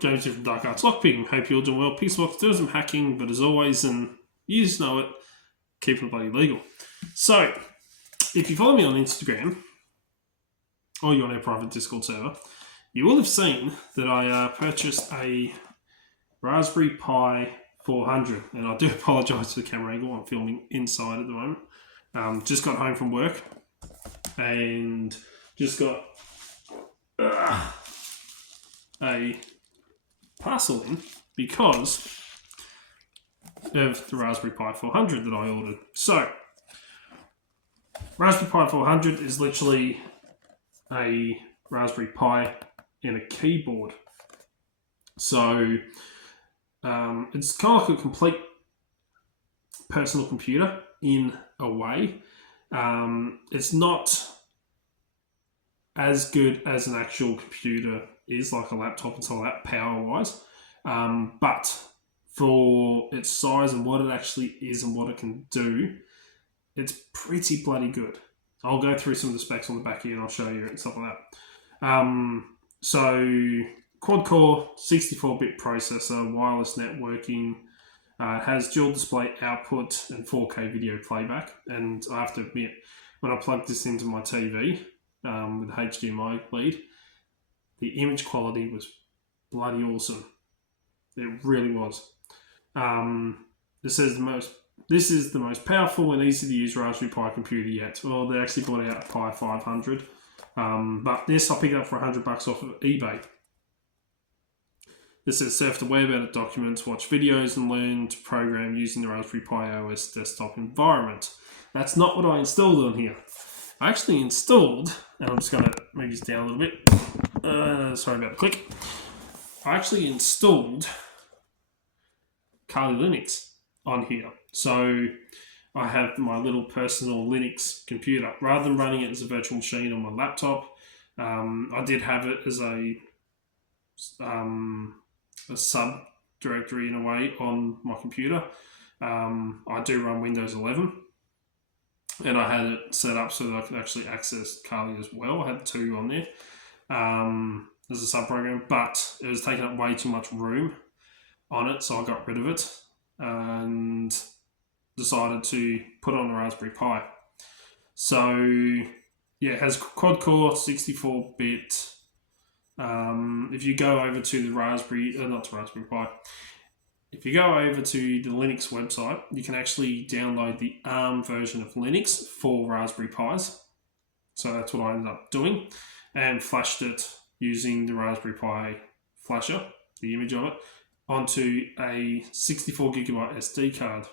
James here from Dark Arts Lockpicking. Hope you're all doing well. Peace Box, doing some hacking, but as always, and you just know it, keeping it bloody legal. So, if you follow me on Instagram, or you're on our private Discord server, you will have seen that I purchased a Raspberry Pi 400, and I do apologise for the camera angle. I'm filming inside at the moment. Just got home from work, and just got a parcel in because of the Raspberry Pi 400 that I ordered. So, Raspberry Pi 400 is literally a Raspberry Pi and a keyboard. So, it's kind of like a complete personal computer in a way. It's not as good as an actual computer is, like a laptop and so that power-wise. But for its size and what it actually is and what it can do, it's pretty bloody good. I'll go through some of the specs on the back here and I'll show you and stuff like that. So, quad-core, 64-bit processor, wireless networking, has dual display output and 4K video playback. And I have to admit, when I plugged this into my TV with HDMI lead, the image quality was bloody awesome. It really was. This is the most powerful and easy to use Raspberry Pi computer yet. Well, they actually brought out a Pi 500, but this I picked up for $100 off of eBay. This says surf the web, edit documents, watch videos, and learn to program using the Raspberry Pi OS desktop environment. That's not what I installed on here. I actually installed, and I'm just going to move this down a little bit. Sorry about the click. I actually installed Kali Linux on here. So I have my little personal Linux computer. Rather than running it as a virtual machine on my laptop, I did have it as a sub-directory in a way on my computer. I do run Windows 11. And I had it set up so that I could actually access Kali as well. I had two on there as a sub-program, but it was taking up way too much room on it, so I got rid of it and decided to put it on a Raspberry Pi. So, yeah, it has quad-core, 64-bit. If you go over to the Raspberry Pi, if you go over to the Linux website, you can actually download the ARM version of Linux for Raspberry Pis. So that's what I ended up doing, and flashed it using the Raspberry Pi flasher, the image of it, onto a 64GB SD card.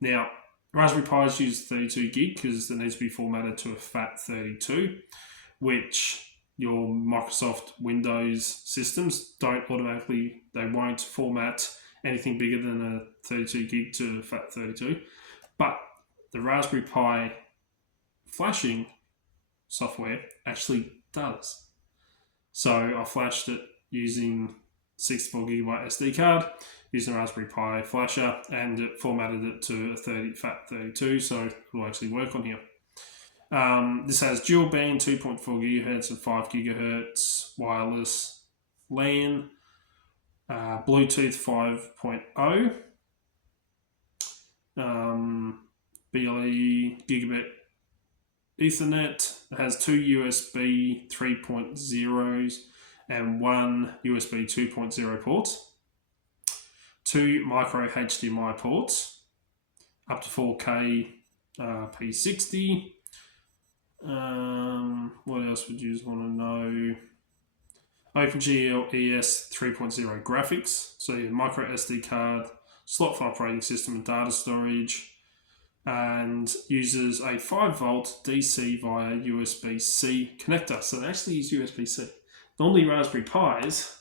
Now, Raspberry Pis use 32GB because it needs to be formatted to a FAT32, which your Microsoft Windows systems they won't format anything bigger than a 32GB to FAT32. But the Raspberry Pi flashing software actually does. So I flashed it using 64GB SD card, using the Raspberry Pi flasher, and it formatted it to a FAT32, so it will actually work on here. This has dual band 2.4 GHz and 5 GHz wireless LAN, Bluetooth 5.0, BLE gigabit Ethernet. It has two USB 3.0s and one USB 2.0 ports, two micro HDMI ports, up to 4K P60. What else would you want to know? OpenGL ES 3.0 graphics, so your micro SD card, slot for operating system and data storage, and uses a 5V DC via USB-C connector. So they actually use USB-C. Normally Raspberry Pis,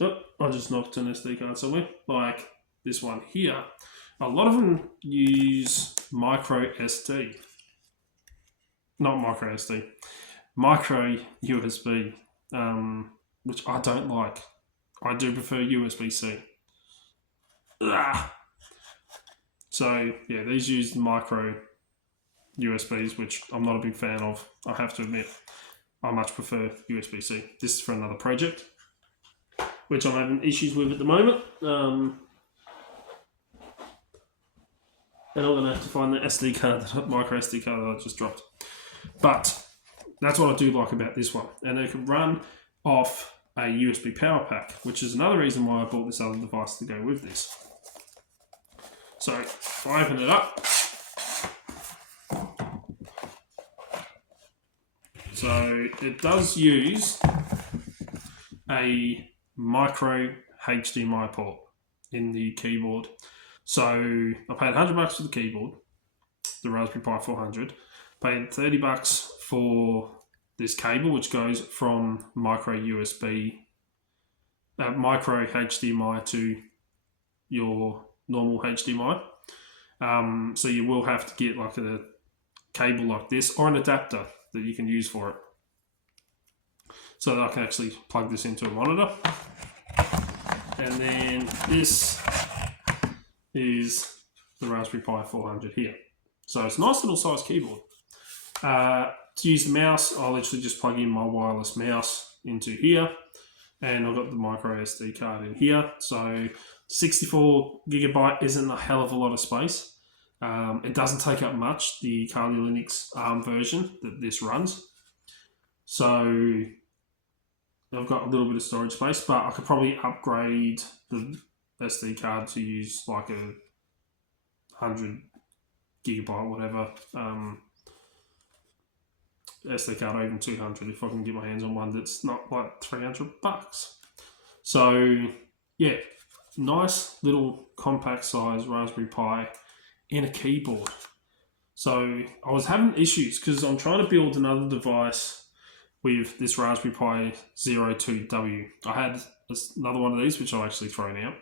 I just knocked an SD card somewhere, like this one here. A lot of them use micro SD. Not micro SD. Micro USB, which I don't like. I do prefer USB-C. So, yeah, these use micro USBs, which I'm not a big fan of, I have to admit. I much prefer USB-C. This is for another project, which I'm having issues with at the moment. And I'm going to have to find the SD card, micro SD card that I just dropped. But that's what I do like about this one. And it can run off a USB power pack, which is another reason why I bought this other device to go with this. So if I open it up, so it does use a micro HDMI port in the keyboard. So I paid $100 for the keyboard, the Raspberry Pi 400. Paid $30 for this cable, which goes from micro HDMI to your normal HDMI. So you will have to get like a cable like this or an adapter that you can use for it, so that I can actually plug this into a monitor. And then this is the Raspberry Pi 400 here. So it's a nice little size keyboard. To use the mouse, I'll literally just plug in my wireless mouse into here, and I've got the micro SD card in here. So 64GB isn't a hell of a lot of space. It doesn't take up much, the Kali Linux ARM version that this runs. So I've got a little bit of storage space, but I could probably upgrade the SD card to use like a 100GB, whatever, SD card, or even 200 if I can get my hands on one that's not like $300. So yeah, nice little compact size Raspberry Pi in a keyboard. So I was having issues because I'm trying to build another device with this Raspberry Pi 02W. I had another one of these, which I've actually thrown out,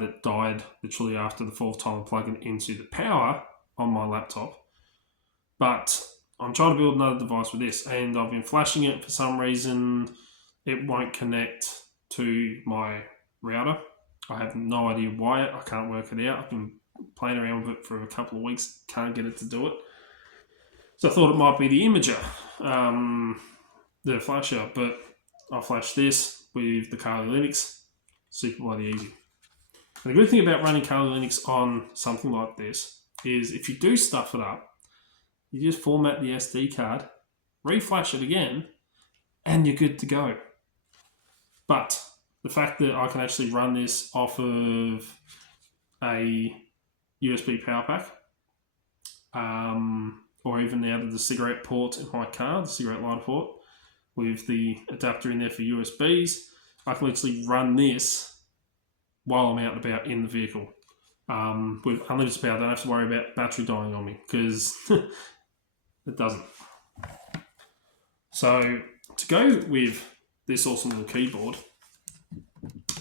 that died literally after the fourth time plugging into the power on my laptop. But I'm trying to build another device with this, and I've been flashing it. For some reason, it won't connect to my router. I have no idea why. I can't work it out. I've been playing around with it for a couple of weeks. Can't get it to do it. So I thought it might be the imager, the flasher, but I flashed this with the Kali Linux. Super bloody easy. And the good thing about running Kali Linux on something like this is if you do stuff it up, you just format the SD card, reflash it again, and you're good to go. But the fact that I can actually run this off of a USB power pack, or even out of the cigarette port in my car, the cigarette lighter port, with the adapter in there for USBs, I can literally run this while I'm out and about in the vehicle. With unlimited power, I don't have to worry about battery dying on me, because it doesn't. So to go with this awesome little keyboard,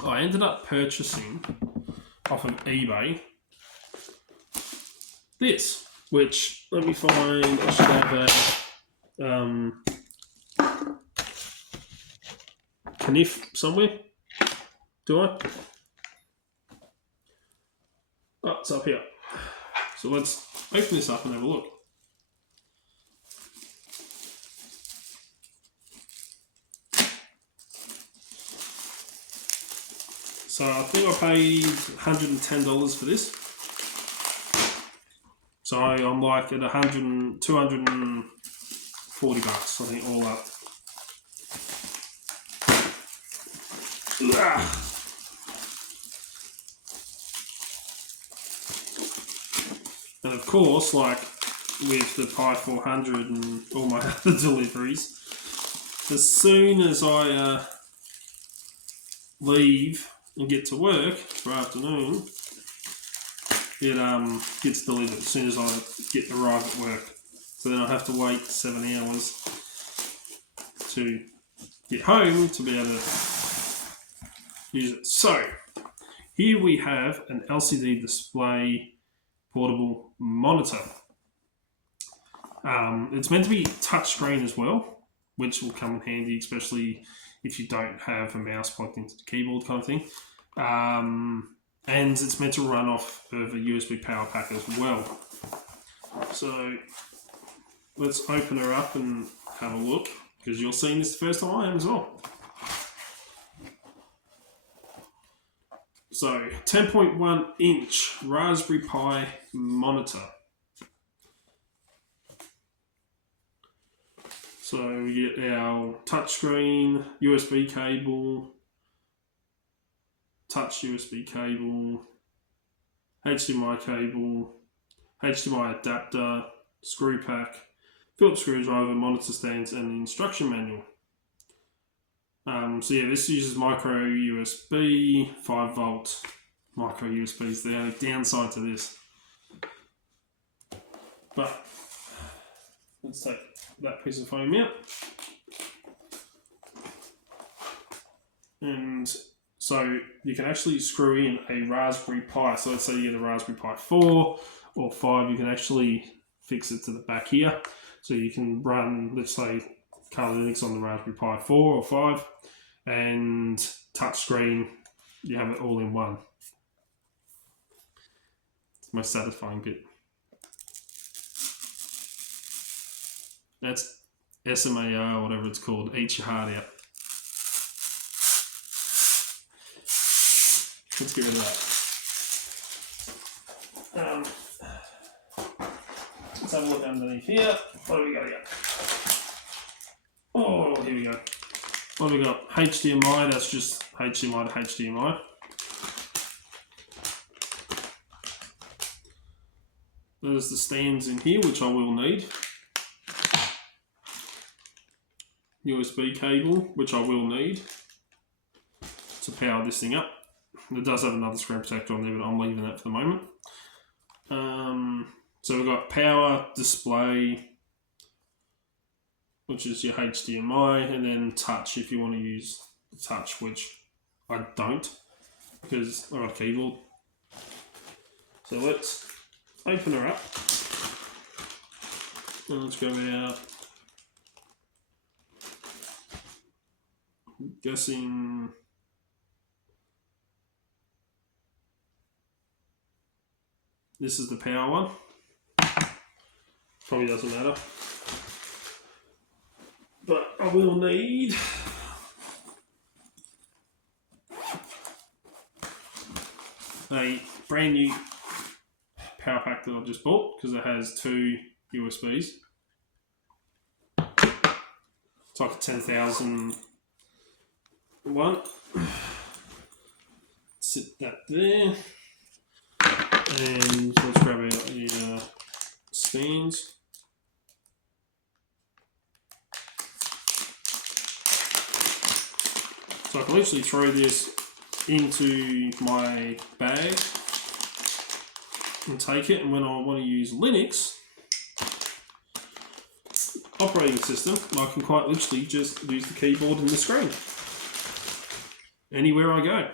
I ended up purchasing off of eBay this, which, let me find, I should have a Kniff somewhere. Do I? Oh, it's up here. So let's open this up and have a look. So I think I paid $110 for this. So I'm like at $240, I think, all up. And of course, like with the Pi 400 and all my other deliveries, as soon as I leave and get to work for afternoon, it gets delivered as soon as I arrive at work. So then I have to wait 7 hours to get home to be able to use it. So here we have an LCD display portable monitor. It's meant to be touchscreen as well, which will come in handy, especially if you don't have a mouse plugged into the keyboard kind of thing. And it's meant to run off of a USB power pack as well. So let's open her up and have a look. because you're seeing this the first time I am as well. So 10.1 inch Raspberry Pi monitor. So we get our touchscreen, USB cable, touch USB cable, HDMI cable, HDMI adapter, screw pack, Phillips screwdriver, monitor stands, and the instruction manual. So yeah, this uses micro USB, 5 volt micro USB is the only downside to this. But let's take that piece of foam out. And so you can actually screw in a Raspberry Pi. So let's say you get a Raspberry Pi 4 or 5, you can actually fix it to the back here. So you can run, let's say, Kali Linux on the Raspberry Pi 4 or 5 and touchscreen, you have it all in one. It's the most satisfying bit. That's SMAO or whatever it's called, eat your heart out. Let's get rid of that. Let's have a look underneath here. What do we got here? Oh, here we go. What have we got? HDMI, that's just HDMI to HDMI. There's the stands in here, which I will need. USB cable, which I will need to power this thing up. It does have another screen protector on there, but I'm leaving that for the moment. So we've got power, display, which is your HDMI, and then touch if you want to use the touch, which I don't, because I've got a keyboard. So let's open her up. And let's go out. I'm guessing this is the power one. Probably doesn't matter. But I will need a brand new power pack that I've just bought because it has 2 USBs. It's like a 10,000 one. Sit that there. And let's grab out the stands. So I can literally throw this into my bag and take it, and when I want to use Linux operating system, I can quite literally just use the keyboard and the screen anywhere I go.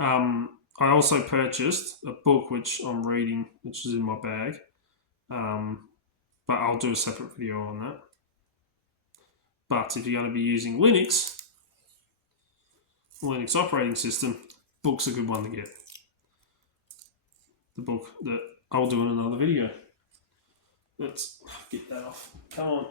I also purchased a book which I'm reading, which is in my bag, but I'll do a separate video on that. But if you're going to be using Linux operating system, book's a good one to get. The book that I'll do in another video. Let's get that off. Come on.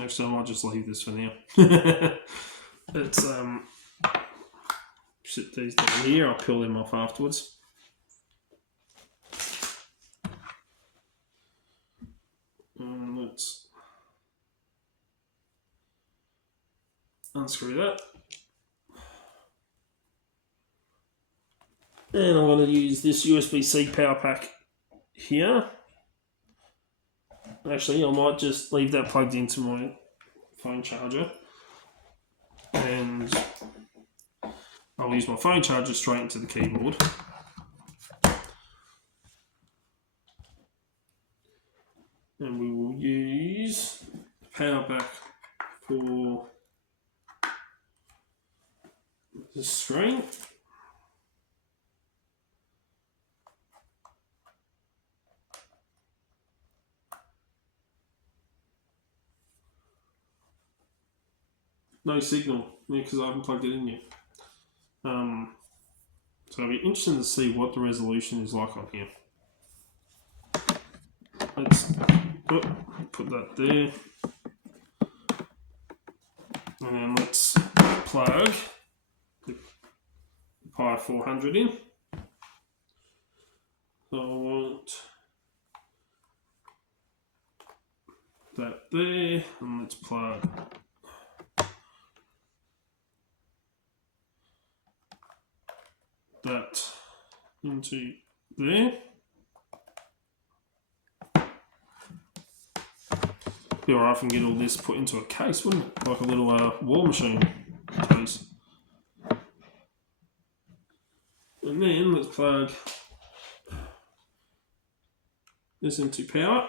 Actually, I might just leave this for now. Let's sit these down here. I'll peel them off afterwards. Let's unscrew that. And I'm going to use this USB-C power pack here. Actually, I might just leave that plugged into my phone charger. And I'll use my phone charger straight into the keyboard. And we will use the power back for the screen. No signal, because I haven't plugged it in yet. So it'll be interesting to see what the resolution is like on here. Let's put that there. And then let's plug the Pi 400 in. So I want that there, and let's plug that into there. Be alright if we can get all this put into a case, wouldn't it? Like a little war machine case. And then let's plug this into power.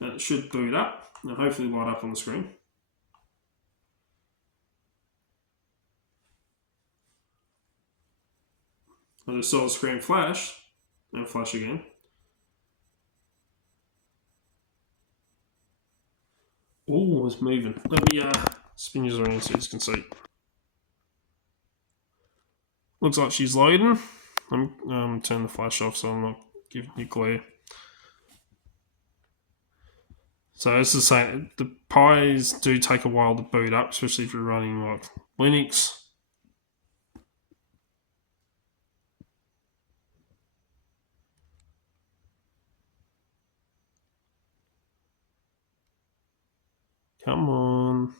And it should boot up and hopefully light up on the screen. I just saw the screen flash and flash again. Oh, it's moving. Let me spin you around so you can see. Looks like she's loading. I'm turn the flash off so I'm not giving you glare. So this is saying the Pis do take a while to boot up, especially if you're running like Linux. Come on.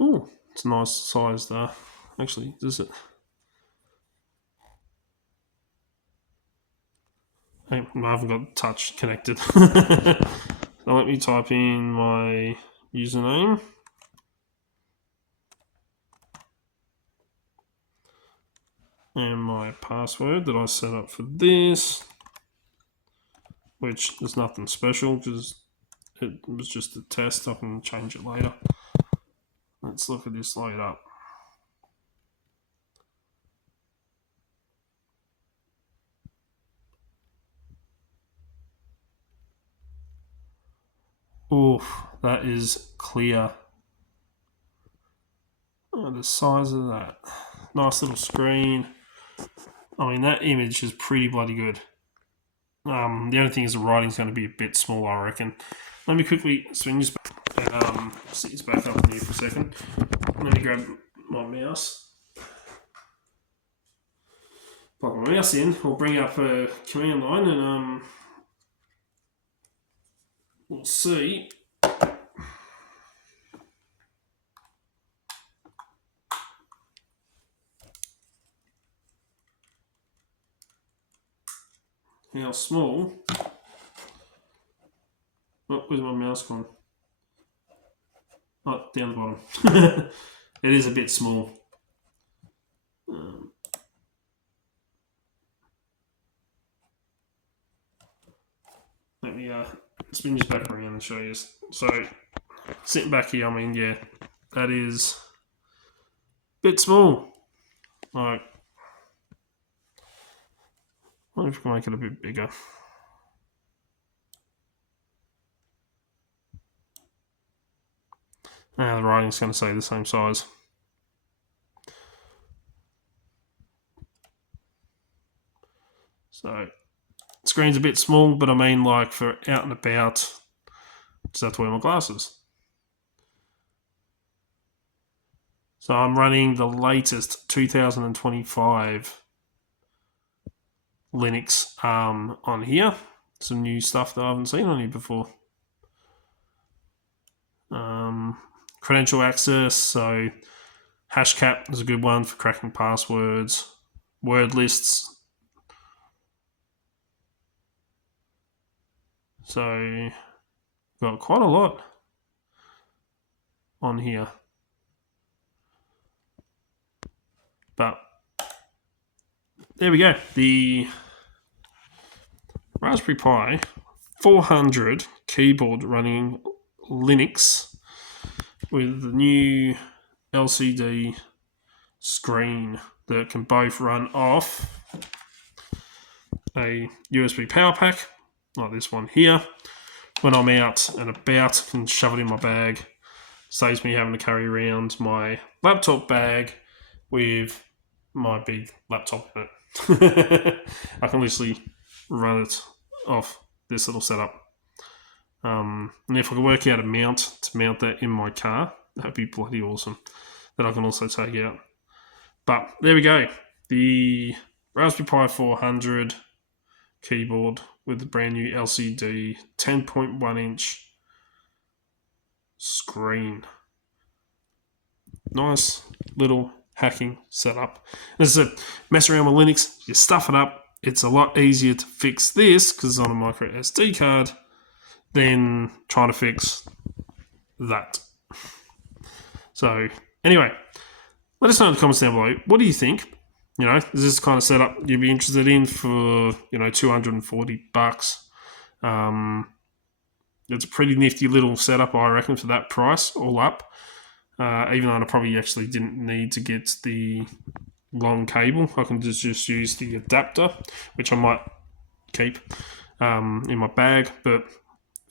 Oh, it's a nice size there. Actually, does it? Hey, I haven't got touch connected. So let me type in my username. And my password that I set up for this, which is nothing special because it was just a test. I can change it later. Let's look at this load up. Oof, that is clear. Oh, the size of that. Nice little screen. I mean, that image is pretty bloody good. The only thing is the writing's going to be a bit small, I reckon. Let me quickly swing this back and sit this back up in here for a second. Let me grab my mouse. Plug my mouse in. We'll bring up a command line and we'll see. How small. Oh, where's my mouse gone? Oh, down the bottom. It is a bit small. Let me spin this back around and show you. So, sitting back here, I mean, yeah, that is a bit small. Like, I wonder if we can make it a bit bigger. Now the writing's going to say the same size. So, screen's a bit small, but I mean, like, for out and about, just have to wear my glasses. So I'm running the latest 2025 Linux on here. Some new stuff that I haven't seen on here before. Credential access, so Hashcat is a good one for cracking passwords. Word lists. So got quite a lot on here. But there we go. The Raspberry Pi 400 keyboard running Linux with the new LCD screen that can both run off a USB power pack, like this one here, when I'm out and about, I can shove it in my bag. Saves me having to carry around my laptop bag with my big laptop in it. I can literally run it off this little setup. And if I could work out a mount to mount that in my car, that'd be bloody awesome. That I can also take out. But there we go. The Raspberry Pi 400 keyboard with the brand new LCD 10.1 inch screen. Nice little hacking setup. As I said, mess around with Linux, you stuff it up. It's a lot easier to fix this because it's on a micro SD card than trying to fix that. So anyway, let us know in the comments down below. What do you think? You know, is this kind of setup you'd be interested in for, you know, $240? It's a pretty nifty little setup, I reckon, for that price, all up. Even though I probably actually didn't need to get the long cable. I can just use the adapter, which I might keep in my bag. But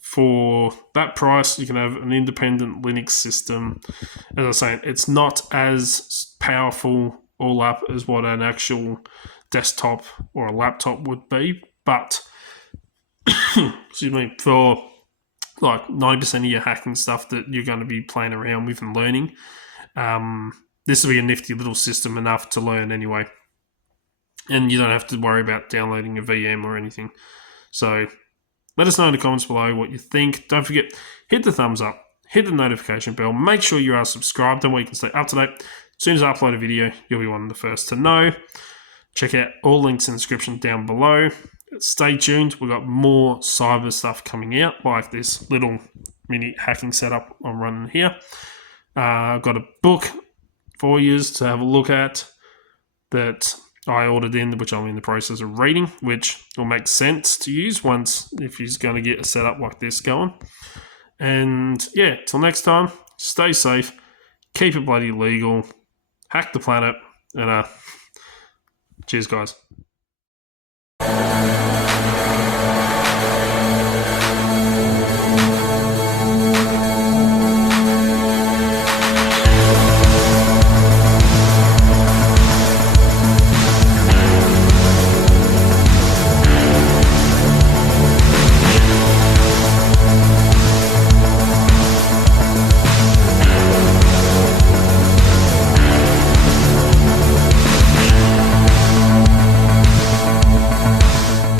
for that price, you can have an independent Linux system. As I was saying, it's not as powerful all up as what an actual desktop or a laptop would be. But, excuse me, for like 90% of your hacking stuff that you're going to be playing around with and learning, this will be a nifty little system enough to learn anyway. And you don't have to worry about downloading a VM or anything. So let us know in the comments below what you think. Don't forget, hit the thumbs up, hit the notification bell, make sure you are subscribed, that way you can stay up to date. As soon as I upload a video, you'll be one of the first to know. Check out all links in the description down below. Stay tuned, we've got more cyber stuff coming out, like this little mini hacking setup I'm running here. I've got a book for you to have a look at that I ordered in, which I'm in the process of reading, which will make sense to use once if you're going to get a setup like this going. And yeah, till next time, stay safe, keep it bloody legal, hack the planet, and cheers guys.